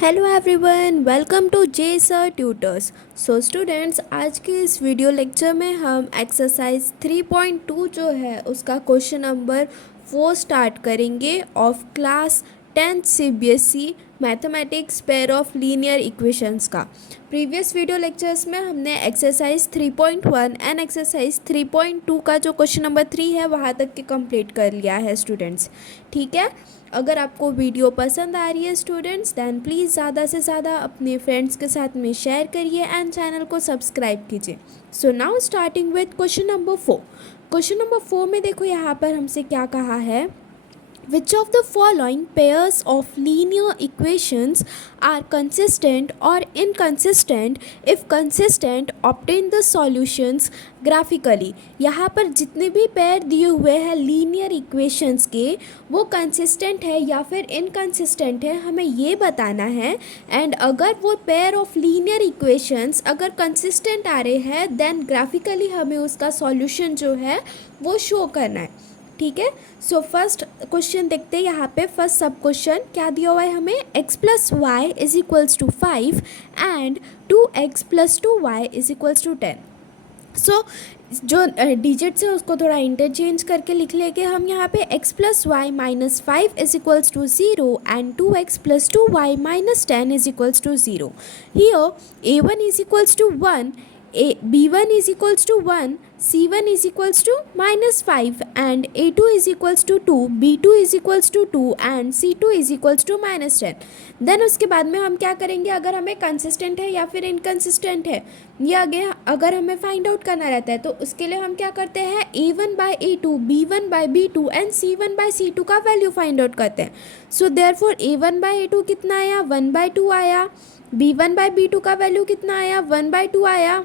Hello everyone, welcome to J sir tutors. So students, आज के इस वीडियो लेक्चर में हम एक्सरसाइज 3.2 जो है उसका क्वेश्चन नंबर 4 स्टार्ट करेंगे of class 10th CBSE mathematics pair of linear equations का। प्रीवियस वीडियो लेक्चर्स में हमने एक्सरसाइज 3.1 एंड एक्सरसाइज 3.2 का जो क्वेश्चन नंबर 3 है वहाँ तक के कंप्लीट कर लिया है स्टूडेंट्स। ठीक है, अगर आपको वीडियो पसंद आ रही है स्टूडेंट्स दैन प्लीज़ ज़्यादा से ज़्यादा अपने फ्रेंड्स के साथ में शेयर करिए एंड चैनल को सब्सक्राइब कीजिए। So now starting with question number 4। Question number 4 में देखो यहाँ पर हमसे क्या कहा है, which of the following pairs of linear equations are consistent or inconsistent? If consistent, obtain the solutions graphically। यहाँ पर जितने भी पेयर दिए हुए हैं लीनियर इक्वेशंस के वो कंसिस्टेंट है या फिर इनकंसिस्टेंट है, हमें ये बताना है। एंड अगर वो पेयर ऑफ लीनियर इक्वेशंस अगर कंसिस्टेंट आ रहे हैं देन ग्राफिकली हमें उसका सॉल्यूशन जो है वो शो करना है। ठीक है, सो फर्स्ट क्वेश्चन देखते हैं। यहाँ पे फर्स्ट सब क्वेश्चन क्या दिया हुआ है हमें, x plus y is equals to 5 and 2x plus 2y is equals to 10। So जो डिजिट्स है उसको थोड़ा इंटरचेंज करके लिख लेंगे हम यहाँ पे। x plus y minus 5 is equals to 0 and 2x plus 2y minus 10 is equals to 0। Here a1 is equals to 1, b1 is equals to 1, c1 is equals to minus 5 and a2 is equals to 2, b2 is equals to 2 and c2 is equals to minus 10। Then उसके बाद में हम क्या करेंगे, अगर हमें consistent है या फिर इनकंसिस्टेंट है ये आगे अगर हमें फाइंड आउट करना रहता है तो उसके लिए हम क्या करते हैं, a1 by a2, b1 by b2 and c1 by c2 का वैल्यू फाइंड आउट करते हैं। So therefore a1 by a2 कितना आया, 1/2 आया, b1 बाई b2 का वैल्यू कितना आया, 1/2 आया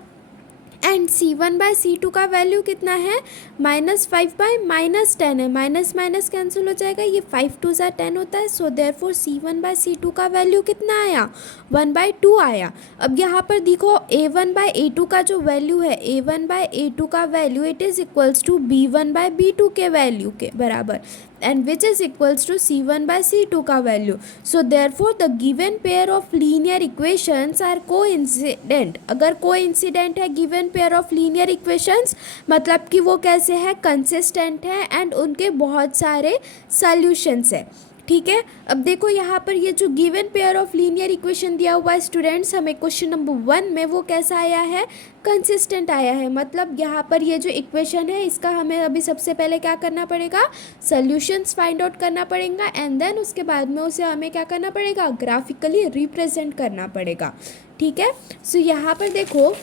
एंड c1 बाई c2 का वैल्यू कितना है, -5 बाई -10 है, माइनस माइनस कैंसिल हो जाएगा, ये 5 2 ज़ा 10 होता है। So therefore c1 by c2 का वैल्यू कितना आया, 1/2 आया। अब यहाँ पर देखो a1 बाई a2 का जो वैल्यू है, a1 बाई a2 का value it is equals to b1 by b2 के वैल्यू के बराबर and which is equals to c1 by c2 का value. so therefore the given pair of linear equations are coincident। अगर coincident है given pair of linear equations मतलब कि वो कैसे है, consistent है एंड उनके बहुत सारे solutions है। ठीक है, अब देखो यहाँ पर ये जो given pair of linear equation दिया हुआ है स्टूडेंट्स, हमें क्वेश्चन नंबर 1 में वो कैसा आया है, कंसिस्टेंट आया है। मतलब यहाँ पर ये जो इक्वेशन है इसका हमें अभी सबसे पहले क्या करना पड़ेगा, सॉल्यूशंस फाइंड आउट करना पड़ेगा एंड देन उसके बाद में उसे हमें क्या करना पड़ेगा, ग्राफिकली रिप्रेजेंट करना पड़ेगा। ठीक है, सो यहाँ पर देखो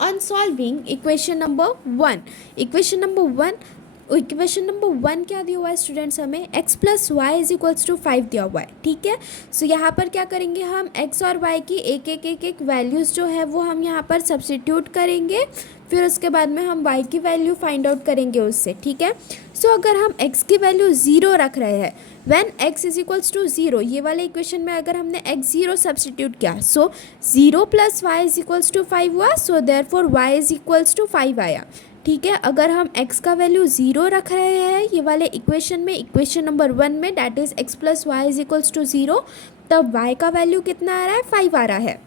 on solving equation number 1, equation number 1 क्या दिया हुआ है स्टूडेंट्स, हमें x plus y is equals to 5 दिया हुआ है। ठीक है, सो यहाँ पर क्या करेंगे हम, x और y की एक वैल्यूज़ जो है वो हम यहाँ पर सब्स्टिट्यूट करेंगे, फिर उसके बाद में हम y की वैल्यू फाइंड आउट करेंगे उससे। ठीक है, सो अगर हम x की वैल्यू 0 रख रहे हैं, when x is equals to 0, ये वाले इक्वेशन में अगर हमने x 0 सब्स्टिट्यूट किया, so 0 plus y is equals to 5 हुआ, so therefore y is equals to 5 आया। ठीक है, अगर हम x का वैल्यू 0 रख रहे हैं ये वाले इक्वेशन में, इक्वेशन नंबर 1 में, that is x plus y is equals to 0, तब y का वैल्यू कितना आ रहा है, 5 आ रहा है।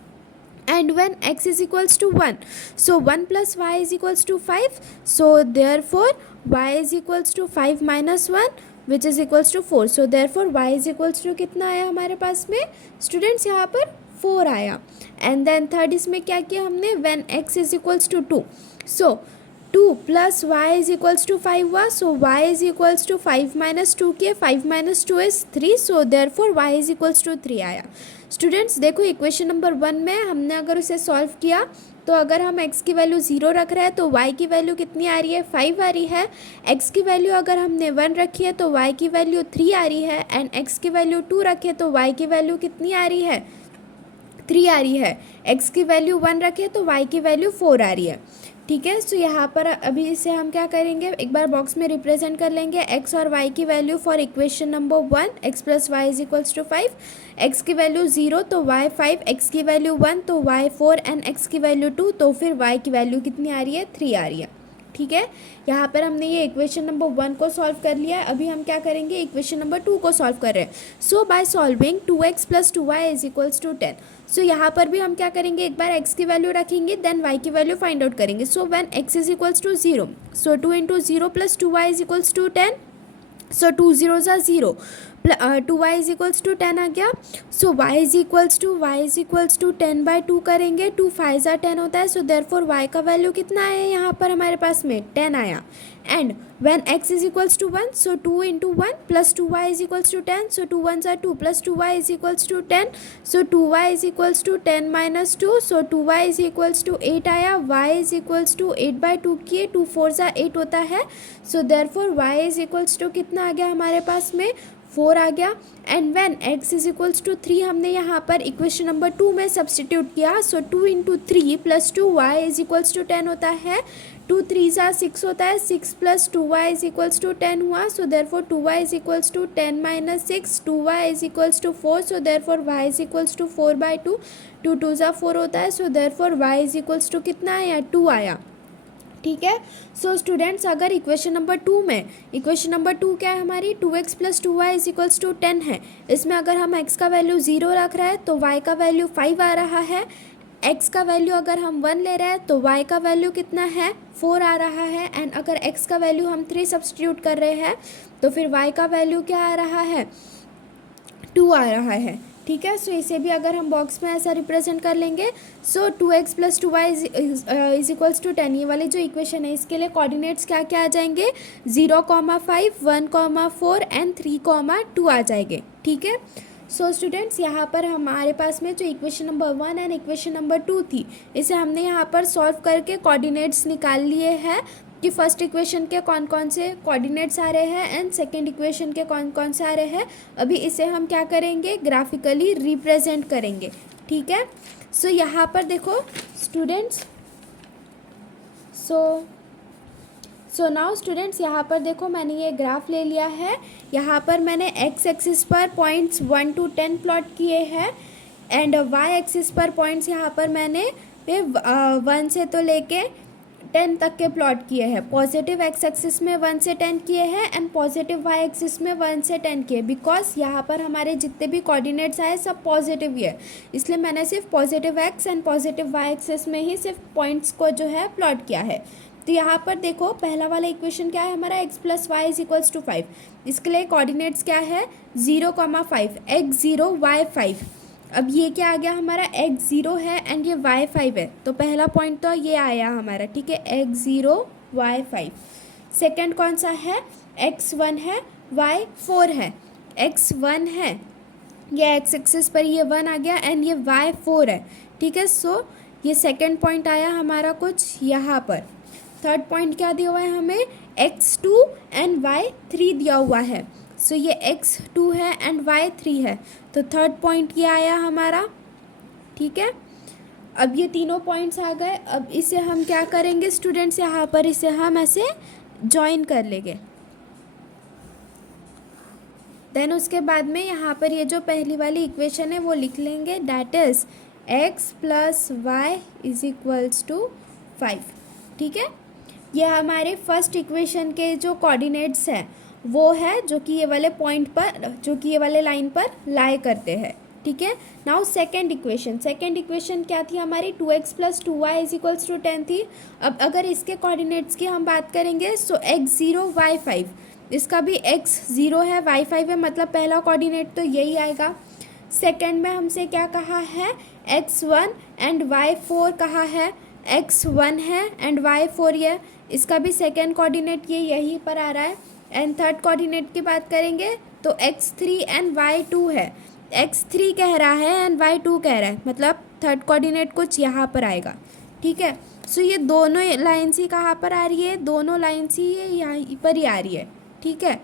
And when x is equals to 1, so 1 plus y is equals to 5, so therefore y is equals to 5 minus 1 which is equals to 4। So therefore y is equals to कितना आया हमारे पास में स्टूडेंट्स, यहाँ पर 4 आया। एंड देन थर्ड इसमें क्या किया हमने, when x is equals to 2, so 2 plus y is equals to 5 हुआ, so y is equals to 5 minus 2 किए, 5 minus 2 is 3, so therefore y is equals to 3 आया। स्टूडेंट्स देखो इक्वेशन नंबर 1 में हमने अगर उसे सॉल्व किया तो अगर हम x की वैल्यू 0 रख रहे हैं तो y की वैल्यू कितनी आ रही है, 5 आ रही है। x की वैल्यू अगर हमने 1 रखी है तो y की वैल्यू 3 आ रही है एंड x की वैल्यू 2 रखे तो y की वैल्यू कितनी आ रही है, 3 आ रही है। x की वैल्यू 1 रखे तो y की वैल्यू 4 आ रही है। ठीक है, सो यहाँ पर अभी इसे हम क्या करेंगे, एक बार बॉक्स में रिप्रेजेंट कर लेंगे x और y की value for equation number 1, x plus y is equals to 5, x की वैल्यू 0 तो y 5, x की वैल्यू 1 तो y 4 एंड x की वैल्यू 2 तो फिर y की वैल्यू कितनी आ रही है, 3 आ रही है। ठीक है, यहाँ पर हमने ये इक्वेशन नंबर 1 को सॉल्व कर लिया है। अभी हम क्या करेंगे, इक्वेशन नंबर 2 को सॉल्व कर रहे हैं। So by solving 2x plus 2y is equals to 10। So यहाँ पर भी हम क्या करेंगे, एक बार x की वैल्यू रखेंगे, देन y की वैल्यू फाइंड आउट करेंगे। So when x is equals to 0, so 2 into 0 plus 2y is equals to 10। So 2 0 ज़ा 0, 2y इज इक्वल्स टू 10 आ गया। So y is equals to 10 by 2 करेंगे, 2 5 ज़ा 10 होता है। सो देयरफॉर y का वैल्यू कितना आया यहाँ पर हमारे पास में 10 आया। And when x is equals to 1, so 2 into 1 plus 2y is equals to 10। So 2 1 ज़ा 2 plus 2y is equals to 10। So 2y is equals to 10 minus 2, so 2y is equals to 8 आया। y is equals to 8 by 2 किए, 2 4 ज़ा 8 होता है। So therefore y is equals to कितना आ गया हमारे पास में 4 आ गया। And when x is equals to 3 हमने यहाँ पर इक्वेशन नंबर 2 में सब्सटीट्यूट किया। So 2 into 3 plus 2y is equals to 10 होता है। 2 3 ज़ा 6 होता है, 6 plus 2y is equals to 10 हुआ। So therefore 2y is equals to 10 minus 6, 2y is equals to 4। So therefore y is equals to 4 by 2, 2 2 ज़ा 4 होता है। So therefore y is equals to कितना आया, 2 आया। ठीक है, सो स्टूडेंट्स अगर इक्वेशन नंबर 2 में, इक्वेशन नंबर 2 क्या है हमारी, 2x plus 2y is equals to 10 है। इसमें अगर हम x का वैल्यू 0 रख रहे हैं तो y का वैल्यू 5 आ रहा है। x का वैल्यू अगर हम 1 ले रहे हैं तो y का वैल्यू कितना है, 4 आ रहा है। एंड अगर x का वैल्यू हम 3 सब्सटीट्यूट कर रहे हैं तो फिर y का वैल्यू क्या आ रहा है, 2 आ रहा है। ठीक है, सो इसे भी अगर हम बॉक्स में ऐसा रिप्रेजेंट कर लेंगे, so 2x plus 2y is equals to 10, ये वाली जो इक्वेशन है इसके लिए कोऑर्डिनेट्स क्या क्या आ जाएंगे, 0,5 1,4 एंड 3,2 आ जाएंगे। ठीक है, सो स्टूडेंट्स यहाँ पर हमारे पास में जो equation number 1 and equation number 2 थी, इसे हमने यहाँ पर सॉल्व करके कोऑर्डिनेट्स निकाल लिए हैं कि फर्स्ट इक्वेशन के कौन कौन से कोऑर्डिनेट्स आ रहे हैं एंड सेकंड इक्वेशन के कौन कौन से आ रहे हैं। अभी इसे हम क्या करेंगे, ग्राफिकली रिप्रेजेंट करेंगे। ठीक है, सो यहाँ पर देखो स्टूडेंट्स, सो नाउ स्टूडेंट्स यहाँ पर देखो मैंने ये ग्राफ ले लिया है। यहाँ पर मैंने x एक्सिस पर पॉइंट्स 1 to 10 प्लॉट किए हैं एंड y एक्सिस पर पॉइंट्स यहाँ पर मैंने 1 से तो लेके 10 तक के प्लॉट किए हैं। पॉजिटिव x एक्सिस में 1 से 10 किए हैं एंड पॉजिटिव y एक्सिस में 1 से 10 किए, बिकॉज यहाँ पर हमारे जितने भी कोऑर्डिनेट्स आए सब पॉजिटिव ही है, इसलिए मैंने सिर्फ positive x and positive y axis में ही सिर्फ पॉइंट्स को जो है प्लॉट किया है। तो यहाँ पर देखो पहला वाला इक्वेशन क्या है हमारा, x plus y is equals to 5। इसके लिए कोऑर्डिनेट्स क्या है, 0,5, x 0 y 5। अब ये क्या आ गया हमारा, x 0 है एंड ये y 5 है, तो पहला पॉइंट तो ये आया हमारा। ठीक है, x 0 y 5। सेकेंड कौन सा है, x 1 है y 4 है। x 1 है, ये x एक्सिस पर ये 1 आ गया एंड ये y 4 है। ठीक है, सो ये सेकेंड पॉइंट आया हमारा कुछ यहाँ पर। थर्ड पॉइंट क्या दिया हुआ है हमें, x2 एंड y3 दिया हुआ है। सो ये x2 है एंड y3 है, तो थर्ड पॉइंट ये आया हमारा। ठीक है, अब ये तीनों पॉइंट्स आ गए। अब इसे हम क्या करेंगे स्टूडेंट्स, यहाँ पर इसे हम ऐसे जॉइन कर लेंगे। देन उसके बाद में यहाँ पर ये जो पहली वाली इक्वेशन है वो लिख लेंगे, that is x plus y is equals to 5। ठीक है, ये हमारे फर्स्ट इक्वेशन के जो कोऑर्डिनेट्स हैं वो है जो कि ये वाले पॉइंट पर, जो कि ये वाले लाइन पर लाई करते हैं। ठीक है, नाउ सेकेंड इक्वेशन क्या थी हमारी, 2x plus 2y is equals to 10 थी। अब अगर इसके कोऑर्डिनेट्स की हम बात करेंगे, सो x 0 y 5, इसका भी x 0 है y 5 है, मतलब पहला कोऑर्डिनेट तो यही आएगा। सेकेंड में हमसे क्या कहा है, x 1 एंड y 4 कहा है, x 1 है एंड y 4 है, इसका भी सेकेंड कोऑर्डिनेट ये यहीं पर आ रहा है। एंड थर्ड कोऑर्डिनेट की बात करेंगे तो x 3 एंड y 2 है, x 3 कह रहा है एंड y 2 कह रहा है, मतलब थर्ड कोऑर्डिनेट कुछ यहाँ पर आएगा। ठीक है, सो ये दोनों लाइन्स ही कहाँ पर आ रही है, दोनों लाइन्स ही यहाँ पर ही आ रही है। ठीक है,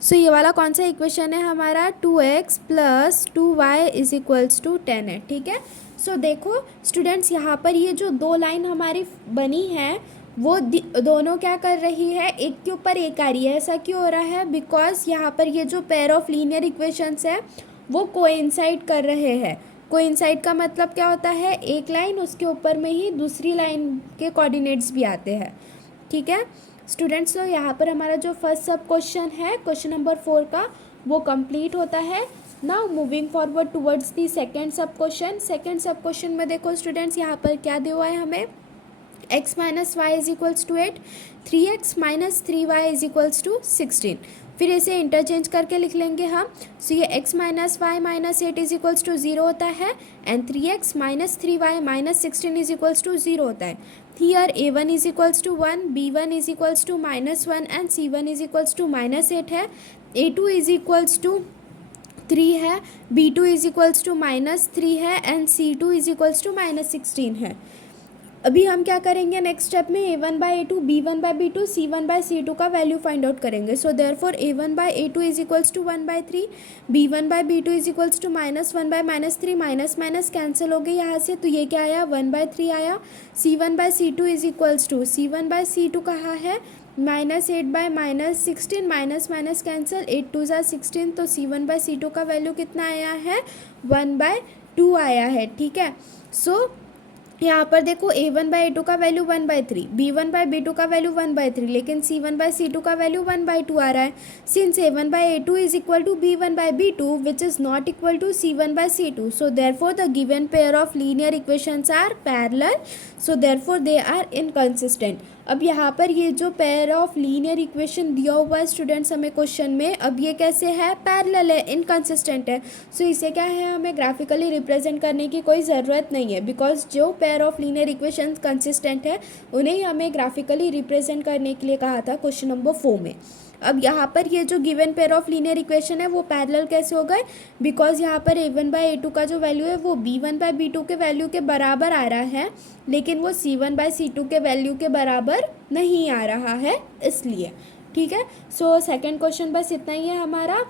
सो ये वाला कौन सा इक्वेशन है हमारा, 2x plus 2y is equals to 10 है। ठीक है, सो देखो स्टूडेंट्स यहाँ पर ये जो दो लाइन हमारी बनी है वो दोनों क्या कर रही है, एक के ऊपर एक आ रही है। ऐसा क्यों हो रहा है, बिकॉज यहाँ पर ये जो पेयर ऑफ लीनियर इक्वेशंस है वो कोइंसाइड कर रहे हैं। कोइंसाइड का मतलब क्या होता है, एक लाइन उसके ऊपर में ही दूसरी लाइन के कोऑर्डिनेट्स भी आते हैं। ठीक है स्टूडेंट्स, तो यहाँ पर हमारा जो फर्स्ट सब क्वेश्चन है क्वेश्चन नंबर 4 का वो कंप्लीट होता है। Now moving forward towards the second सब क्वेश्चन। सेकेंड सब क्वेश्चन में देखो स्टूडेंट्स यहाँ पर क्या दिया हुआ है हमें, x minus y is equals to 8, 3x minus 3y is equals to 16। फिर इसे इंटरचेंज करके लिख लेंगे हम। सो ये x minus y minus 8 is equals to 0 होता है and 3x minus 3y minus 16 is equals to 0 होता है। Here a1 is equals to 1, b1 is equals to -1 and c1 is equals to -8 है। a2 इज इक्वल्स टू 3 है, b2 is equals to -3 है and c2 is equals to -16 है। अभी हम क्या करेंगे नेक्स्ट स्टेप में a1/a2, b1/b2, c1/c2 का वैल्यू फाइंड आउट करेंगे। So therefore a1/a2 is equals to 1/3, b1/b2 is equals to -1/-3, minus cancel हो गई यहाँ से, तो ये क्या आया 1/3 आया। c1/c2 is equals to c1/c2 कहाँ है -8/-16, माइनस कैंसिल, 8 2 ज़ा 16, तो c1/c2 का वैल्यू कितना आया है 1/2 आया है। ठीक है सो यहाँ पर देखो a1/a2 का वैल्यू 1/3, b1/b2 का वैल्यू 1/3, लेकिन c1/c2 का वैल्यू 1/2 आ रहा है। Since a1/a2 is equal to b1/b2 which is not equal to c1/c2, so therefore the given pair of linear equations are parallel, so therefore they are inconsistent. अब यहाँ पर ये जो पेयर ऑफ लीनियर इक्वेशन दिया हुआ है students हमें question में, अब ये कैसे है पैरेलल है, इनकंसिस्टेंट है। सो इसे क्या है हमें ग्राफिकली रिप्रेजेंट करने की कोई ज़रूरत नहीं है, बिकॉज जो pair of linear equation consistent है उन्हें ही हमें ग्राफिकली रिप्रेजेंट करने के लिए कहा था क्वेश्चन नंबर 4 में। अब यहाँ पर ये जो given pair of linear equation है वो पैरेलल कैसे हो गए, बिकॉज यहाँ पर a1/a2 का जो वैल्यू है वो b1/b2 के वैल्यू के बराबर आ रहा है, लेकिन वो c1/c2 के वैल्यू के बराबर नहीं आ रहा है इसलिए। ठीक है सो सेकेंड क्वेश्चन बस इतना ही है हमारा।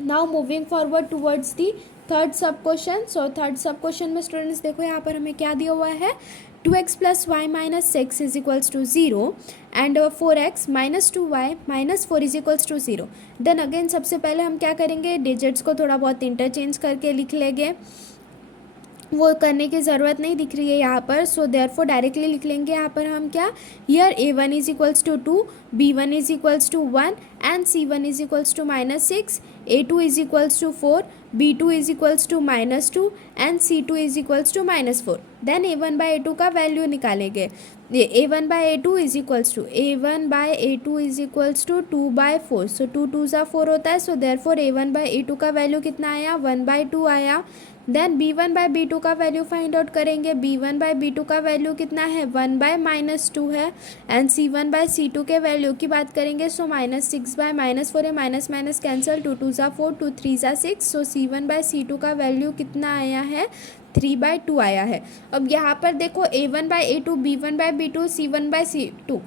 Now moving forward towards the third sub question. So third sub question में स्टूडेंट्स देखो यहाँ पर हमें क्या दिया हुआ है, 2x plus y minus 6 is equals to 0 and 4x minus 2y minus 4 is equals to 0। Then again सबसे पहले हम क्या करेंगे, डिजिट्स को थोड़ा बहुत इंटरचेंज करके लिख लेंगे, वो करने की ज़रूरत नहीं दिख रही है यहाँ पर। सो देयरफॉर डायरेक्टली लिख लेंगे यहाँ पर हम क्या, here a1 is equals to 2, b1 is equals to 1 and c1 is equals to -6, a2 is equals to 4, b2 is equals to -2 and c2 is equals to -4। Then a1/a2 का value निकालेंगे। a1/a2 is equals to a1/a2 is equals to 2/4, so 2 2 ज़ा 4 होता है। So therefore a1/a2 का value कितना आया 1/2 आया। Then b1/b2 का वैल्यू फाइंड आउट करेंगे। b1/b2 का वैल्यू कितना है 1/-2 है एंड c1/c2 के वैल्यू की बात करेंगे। सो -6/-4 है, माइनस कैंसिल, 2 2 ज़ा 4, 2 3 ज़ा 6, सो c1/c2 का वैल्यू कितना आया है 3/2 आया है। अब यहाँ पर देखो a1/a2, b1/b2, c1/c2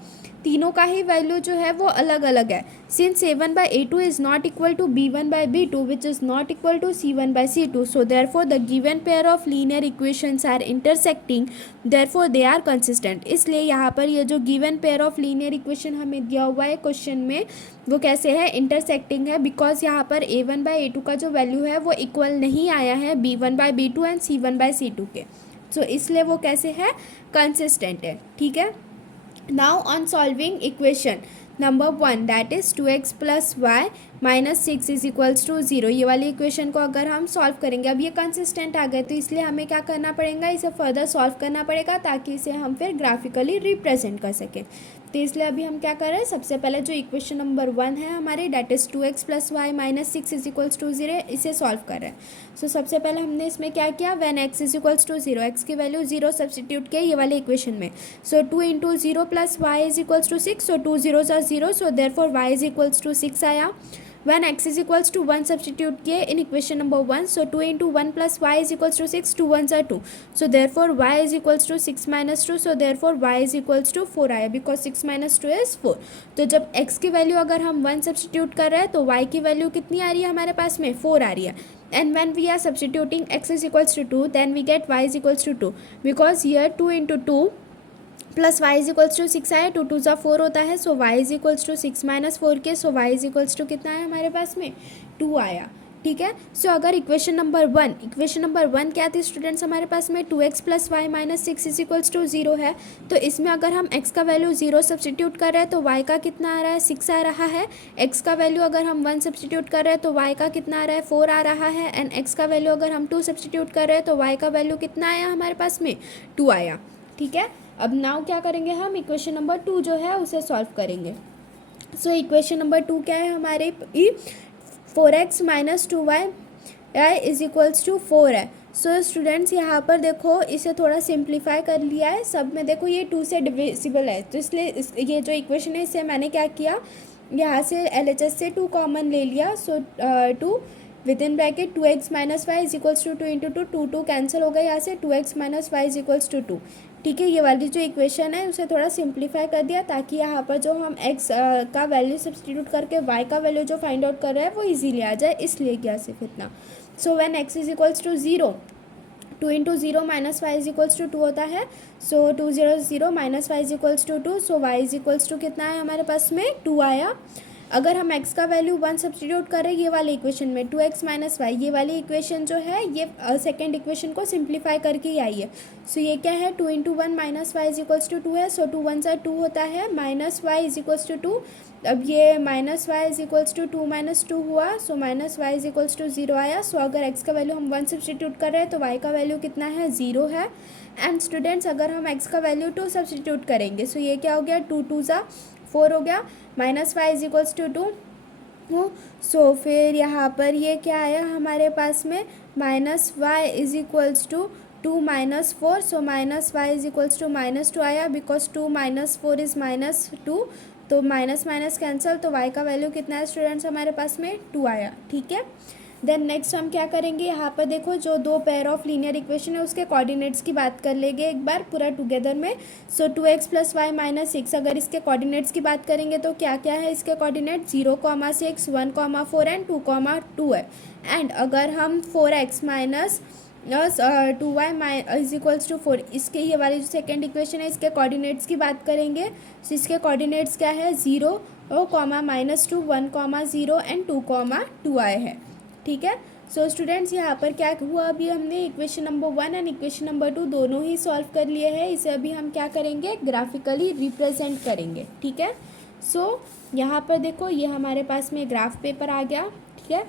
तीनों का ही वैल्यू जो है वो अलग अलग है। Since a1/a2 is not equal to b1/b2 which is not equal to c1/c2, so therefore the given pair of linear equations are intersecting, therefore they are consistent. इसलिए यहाँ पर ये जो given pair of linear equation हमें दिया हुआ है question में वो कैसे है, इंटरसेक्टिंग है, बिकॉज यहाँ पर a1/a2 का जो वैल्यू है वो इक्वल नहीं आया है b1/b2 एंड c1/c2 के, सो इसलिए वो कैसे है कंसिस्टेंट है। ठीक है now on solving equation number 1 that is 2x plus y minus 6 is equals to 0, ये वाली इक्वेशन को अगर हम सॉल्व करेंगे, अब ये कंसिस्टेंट आ गए तो इसलिए हमें क्या करना पड़ेगा, इसे फर्दर सॉल्व करना पड़ेगा ताकि इसे हम फिर ग्राफिकली रिप्रेजेंट कर सकें। तो इसलिए अभी हम क्या कर रहे हैं, सबसे पहले जो इक्वेशन नंबर 1 है हमारी date is 2x plus y minus 6 is equals to 0, इसे सॉल्व कर रहे हैं। सो सबसे पहले हमने इसमें क्या किया, when x is equals to 0, x की वैल्यू 0 सब्सटीट्यूट किया ये वाले इक्वेशन में। So 2 into 0 plus y is equals to 6, so 2 0 0, so therefore y is equals to 6 आया। when x is equals to 1 substitute किए in equation number 1, so 2 into 1 plus y is equals to 6, 2 1 are 2, so therefore y is equals to 6 minus 2, so therefore y is equals to 4 आया, because 6 minus 2 is 4। तो जब x की value अगर हम 1 substitute कर रहे हैं तो y की वैल्यू कितनी आ रही है हमारे पास में 4 आ रही है। and when we are substituting x is equals to 2, then we get y is equals to 2, because here 2 into 2 plus y is equals to 6 आया, 2 2 ज़ा 4 होता है, so y is equals to 6 minus 4 के, so y is equals to कितना है हमारे पास में 2 आया। ठीक है। सो अगर इक्वेशन नंबर वन क्या थी स्टूडेंट्स हमारे पास में 2x plus y minus 6 is equals to 0 है। तो इसमें अगर हम x का वैल्यू 0 सब्सटीट्यूट कर रहे हैं तो y का कितना आ रहा है 6 आ रहा है। x का वैल्यू अगर हम 1 सब्सटीट्यूट कर रहे हैं तो y का कितना आ रहा है 4 आ रहा है। एंड x का वैल्यू अगर हम 2 सब्सटीट्यूट कर रहे हैं तो y का वैल्यू कितना आया हमारे पास में 2 आया। ठीक है। अब नाउ क्या करेंगे हम इक्वेशन नंबर 2 जो है उसे सॉल्व करेंगे। सो इक्वेशन नंबर 2 क्या है हमारे 4x minus 2y is equals to 4 है। सो स्टूडेंट्स यहाँ पर देखो इसे थोड़ा सिंप्लीफाई कर लिया है। सब में देखो ये 2 से डिविजिबल है तो इसलिए ये जो इक्वेशन है इसे मैंने क्या किया यहाँ से LHS से 2 कॉमन ले लिया। So 2 with in bracket 2x minus y is equals to 2 into 2 cancel हो गया यहाँ से 2x minus y is equals to 2। ठीक है। ये वाली जो इक्वेशन है उसे थोड़ा सिंप्लीफाई कर दिया ताकि यहाँ पर जो हम x का वैल्यू सब्सटीट्यूट करके y का वैल्यू जो फाइंड आउट कर रहे हैं वो इजीली आ जाए, इसलिए किया सिर्फ इतना। So when x is equals to 0 2 into 0 minus y is equals to 2 होता है। So 2 0 0 minus y is equals to 2। So y is equals to कितना है हमारे पास में 2 आया। अगर हम x का वैल्यू 1 सब्सटीट्यूट करें ये वाली इक्वेशन में 2x माइनस वाई, ये वाली इक्वेशन जो है ये सेकेंड इक्वेशन को सिंप्लीफाई करके ही आई है। सो ये क्या है 2 into 1 minus y is equals to 2 है। सो 2 1 2 होता है minus y is equals to 2। अब ये minus y is equals to 2 minus 2 हुआ। So minus y is equals to 0 आया। सो अगर x का वैल्यू हम 1 सब्सटीट्यूट कर रहे हैं तो y का वैल्यू कितना है 0 है। एंड स्टूडेंट्स अगर हम x का वैल्यू 2 सब्सटीट्यूट करेंगे सो ये क्या हो गया 2 2 ज़ा 4 हो गया। Minus y is equals to 2 हो। सो फिर यहाँ पर ये क्या आया हमारे पास में minus y is equals to 2 minus 4। So minus y is equals to minus 2 आया बिकॉज 2 माइनस 4 इज़ माइनस 2। तो माइनस माइनस कैंसिल तो y का वैल्यू कितना है स्टूडेंट्स हमारे पास में 2 आया। ठीक है। देन नेक्स्ट हम क्या करेंगे यहाँ पर देखो जो 2 पेयर ऑफ लीनियर इक्वेशन है उसके कोऑर्डिनेट्स की बात कर लेंगे एक बार पूरा टुगेदर में। सो 2x प्लस वाई माइनस 6 अगर इसके कोऑर्डिनेट्स की बात करेंगे तो क्या क्या है इसके कोऑर्डिनेट 0,6 1,4 एंड 2,2 है। एंड अगर हम 4x minus 2y is equals to 4 इसके ये वाली जो सेकेंड इक्वेशन है इसके कोऑर्डिनेट्स की बात करेंगे। तो इसके कोऑर्डिनेट्स क्या है 0, -2 1,0 एंड 2,2 आए हैं। ठीक है। सो स्टूडेंट्स यहाँ पर क्या हुआ अभी हमने equation number 1 and equation number 2 दोनों ही सॉल्व कर लिए हैं। इसे अभी हम क्या करेंगे ग्राफिकली रिप्रेजेंट करेंगे। ठीक है। सो यहाँ पर देखो ये हमारे पास में ग्राफ पेपर आ गया। ठीक है।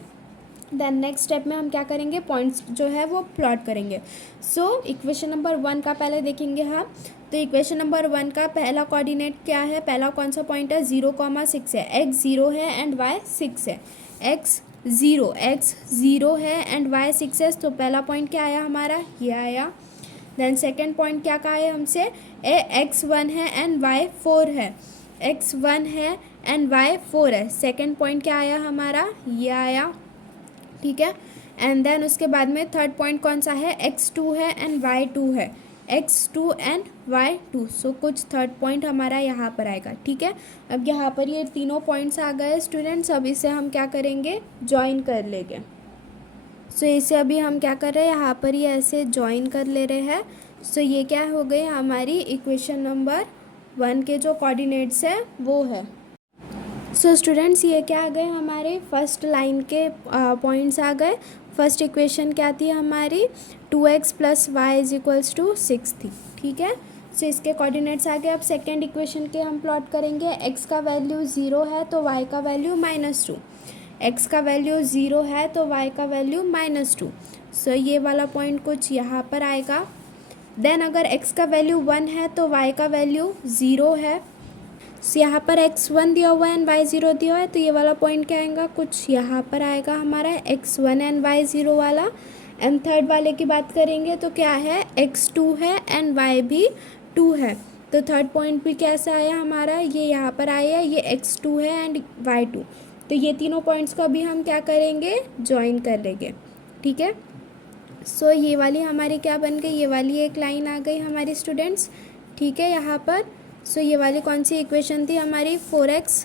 देन नेक्स्ट स्टेप में हम क्या करेंगे पॉइंट्स जो है वो प्लॉट करेंगे। सो इक्वेशन नंबर 1 का पहले देखेंगे हम। तो इक्वेशन नंबर 1 का पहला कोऑर्डिनेट क्या है पहला कौन सा पॉइंट है 0,6 है। x 0 है एंड y 6 है। x 0 है एंड y 6 है। तो पहला पॉइंट क्या आया हमारा ये आया। देन सेकेंड पॉइंट क्या कहा है हमसे x 1 है एंड y 4 है। x 1 है एंड y 4 है। सेकेंड पॉइंट क्या आया हमारा ये आया। ठीक है। एंड देन उसके बाद में थर्ड पॉइंट कौन सा है x 2 है एंड y 2 है। x 2 and y 2। सो कुछ थर्ड पॉइंट हमारा यहाँ पर आएगा। ठीक है। अब यहाँ पर ये तीनों पॉइंट्स आ गए स्टूडेंट्स। अब इसे हम क्या करेंगे ज्वाइन कर लेंगे। सो इसे अभी हम क्या कर रहे हैं यहाँ पर ये ऐसे ज्वाइन कर ले रहे हैं। सो ये क्या हो गई हमारी इक्वेशन नंबर 1 के जो कोऑर्डिनेट्स है वो है। सो स्टूडेंट्स ये क्या आ गए हमारे फर्स्ट लाइन के पॉइंट्स आ गए। फर्स्ट इक्वेशन क्या थी हमारी 2x plus y is equals to 6 थी। ठीक है। सो इसके कोऑर्डिनेट्स आ गए। अब सेकेंड इक्वेशन के हम प्लॉट करेंगे। x का वैल्यू 0 है तो y का वैल्यू -2। x का वैल्यू 0 है तो y का वैल्यू -2। सो ये वाला पॉइंट कुछ यहाँ पर आएगा। देन अगर x का वैल्यू 1 है तो y का वैल्यू 0 है। सो यहाँ पर x1 दिया हुआ है एंड y0 दिया हुआ है तो ये वाला पॉइंट क्या आएगा कुछ यहाँ पर आएगा हमारा x1 एंड y0 वाला। एंड थर्ड वाले की बात करेंगे तो क्या है x2 है एंड y भी 2 है। तो थर्ड पॉइंट भी कैसा आया हमारा ये यहाँ पर आया ये x2 है एंड y2। तो ये तीनों पॉइंट्स को अभी हम क्या करेंगे ज्वाइन कर लेंगे। ठीक है। सो ये वाली हमारी क्या बन गई ये वाली एक लाइन आ गई हमारी स्टूडेंट्स। ठीक है। यहाँ पर सो ये वाली कौन सी इक्वेशन थी हमारी 4x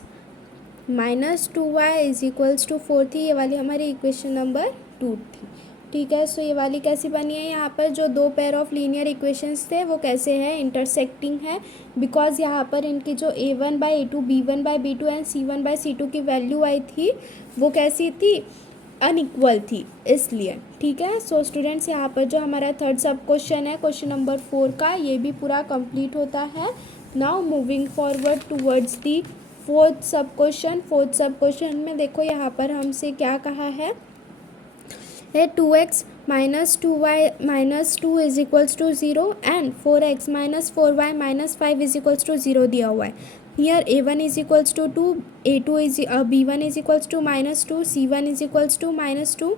minus 2y is equals to 4 थी। ये वाली हमारी इक्वेशन नंबर 2 थी। ठीक है। सो ये वाली कैसी बनी है यहाँ पर जो 2 पेयर ऑफ लीनियर इक्वेशंस थे वो कैसे हैं इंटरसेक्टिंग है बिकॉज यहाँ पर इनकी जो a1/a2 b1/b2 एंड c1/c2 की वैल्यू आई थी वो कैसी थी अनइक्वल थी इसलिए। ठीक है, सो स्टूडेंट्स यहाँ पर जो हमारा थर्ड सब क्वेश्चन है क्वेश्चन नंबर 4 का, ये भी पूरा कंप्लीट होता है। Now moving forward towards the fourth सब क्वेश्चन। फोर्थ सब क्वेश्चन में देखो यहाँ पर हमसे क्या कहा है 2x minus 2y minus 2 is equals to 0 and 4x minus 4y minus 5 is equals to 0 दिया हुआ है। Here a1 is equals to 2, a2 is b1 is equals to minus 2, c1 is equals to minus 2,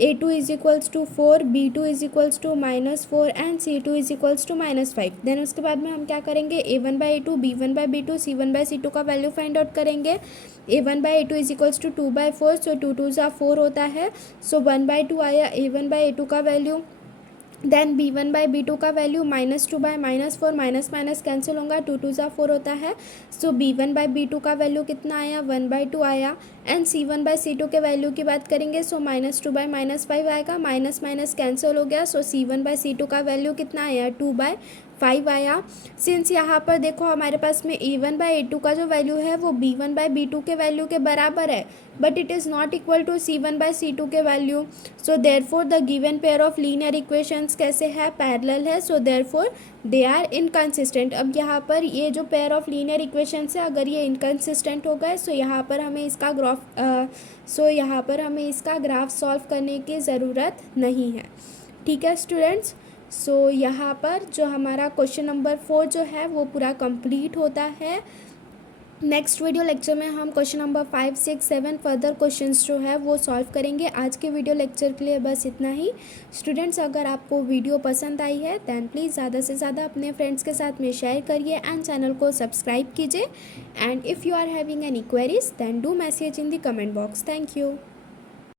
a2 is equals to 4, b2 is equals to minus 4 and c2 is equals to minus 5। Then उसके बाद में हम क्या करेंगे a1 by a2, b1 by b2, c1 by c2 का value find out करेंगे। a1 by a2 is equals to 2 by 4, सो 2 2 ज़ा 4 होता है, सो 1 by 2 आया a1 by a2 का value. Then b1 by b2 का value -2 by -4, minus minus cancel होगा, 2 2 ज़ा 4 होता है, सो b1 बाई b2 का वैल्यू कितना आया 1 बाई 2 आया। एंड c1 बाई c2 के वैल्यू की बात करेंगे, सो -2 बाई -5 आएगा, माइनस माइनस कैंसिल हो गया, सो c1 बाई c2 का वैल्यू कितना आया 2 बाई 5 आया। सिंस यहाँ पर देखो हमारे पास में a1 बाई a2 का जो वैल्यू है वो b1 बाई b2 के वैल्यू के बराबर है, but it is not equal to c1 by c2 के value. So therefore the given pair of linear equations कैसे है, पैरेलल है, so therefore they are inconsistent. अब यहाँ पर ये जो पेयर ऑफ लीनियर इक्वेशंस है अगर ये इनकंसिस्टेंट हो गए सो यहाँ पर हमें इसका ग्राफ सॉल्व करने की ज़रूरत नहीं है। ठीक है स्टूडेंट्स, सो यहाँ पर जो हमारा क्वेश्चन नंबर 4 जो है वो पूरा कंप्लीट होता है। नेक्स्ट वीडियो लेक्चर में हम क्वेश्चन नंबर 5 6 7 फर्दर क्वेश्चंस जो है वो सॉल्व करेंगे। आज के वीडियो लेक्चर के लिए बस इतना ही। स्टूडेंट्स अगर आपको वीडियो पसंद आई है दैन प्लीज़ ज़्यादा से ज़्यादा अपने फ्रेंड्स के साथ में शेयर करिए एंड चैनल को सब्सक्राइब कीजिए। And if you are having any queries then do message in the comment box. Thank you.